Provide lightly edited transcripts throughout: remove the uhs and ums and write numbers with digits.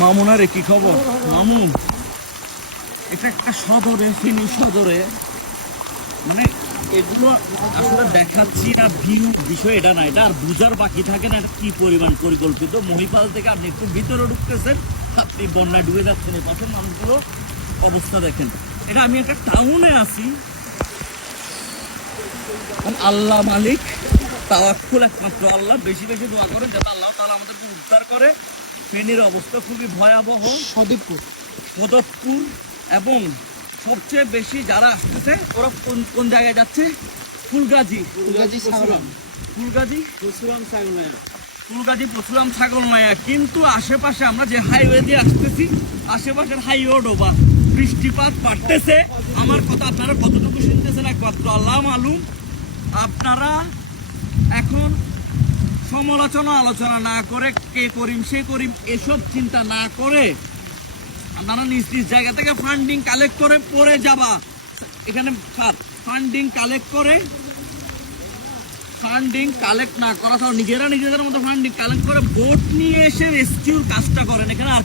মামুনার কি খবর? মামুন, এটা একটা সদরে, ফেনী সদরে, মানে এগুলো আসলে দেখাচ্ছি না ভিউ বিষয়, এটা না, এটা আর বুঝার বাকি থাকে না কি পরিমাণ পরিকল্পিত। মহিপাল থেকে আপনি একটু ভিতরে ঢুকতেছেন, আপনি বন্যায় ডুবে যাচ্ছেন, এই পাশের মানুষগুলো অবস্থা দেখেন। এটা আমি একটা টাউনে আছি, আল্লাহ মালিক, তাওয়াক্কুল একমাত্র আল্লাহ। বেশি বেশি দোয়া করেন যাতে আল্লাহ তাআলা আমাদেরকে উদ্ধার করে। ফেনীর অবস্থা খুবই ভয়াবহ, মদতপুর, এবং সবচেয়ে বেশি যারা আসতেছে ওরা কোন জায়গায় যাচ্ছে? ফুলগাজী, পরশুরাম, ছাগলনাইয়া। কিন্তু আশেপাশে আমরা যে হাইওয়ে দিয়ে আসতেছি, আশেপাশের হাইওয়ে ডোবা, বৃষ্টিপাত বাড়তেছে। আমার কথা আপনারা কতটুকু শুনতেছেন একমাত্র আল্লাহ মালুম। আপনারা এখন সমালোচনা আলোচনা না করে, কে করিম সে করিম এসব চিন্তা না করে আপনারা নিজ নিজ জায়গা থেকে ফান্ডিং কালেক্ট করে পরে যাবা। এখানে ফান্ডিং কালেক্ট না করা ছাড়া নিজেদের মতো ফান্ডিং কালেক্ট করে বোট নিয়ে এসে রেস্কিউর কাজটা করেন। এখানে আর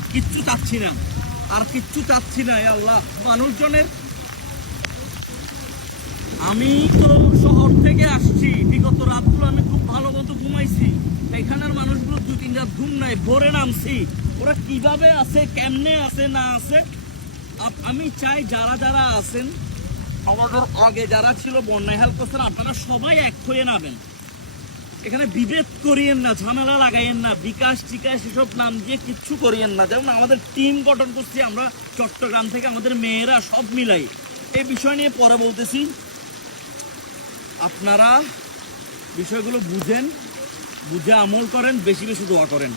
কিচ্ছু চাচ্ছি না, আল্লাহ মানুষজনের। আমি তো শহর থেকে আসছি, বিগত রাতগুলো আমি খুব ভালো মতো ঘুমাইছি। এখানের মানুষগুলো 2-3 রাত ঘুম নাই, ভোরে নামছি। ওরা কিভাবে আছে, কেমনে আছে না আছে, আমি চাই যারা যারা আছেন, আমাদের আগে যারা ছিল বন্যায় হেল্প করছেন, আপনারা সবাই এক হয়ে নামেন। এখানে বিভেদ করিয়েন না, ঝামেলা লাগাইয়েন না, বিকাশ টিকাশ এসব নাম দিয়ে কিচ্ছু করিয়েন না। যেমন আমাদের টিম গঠন করছি আমরা চট্টগ্রাম থেকে, আমাদের মেয়েরা সব মিলাই। এই বিষয় নিয়ে পরে বলতেছি। আপনারা বিষয়গুলো বুঝেন, বুঝে আমল করেন, বেশি বেশি দোয়া করেন।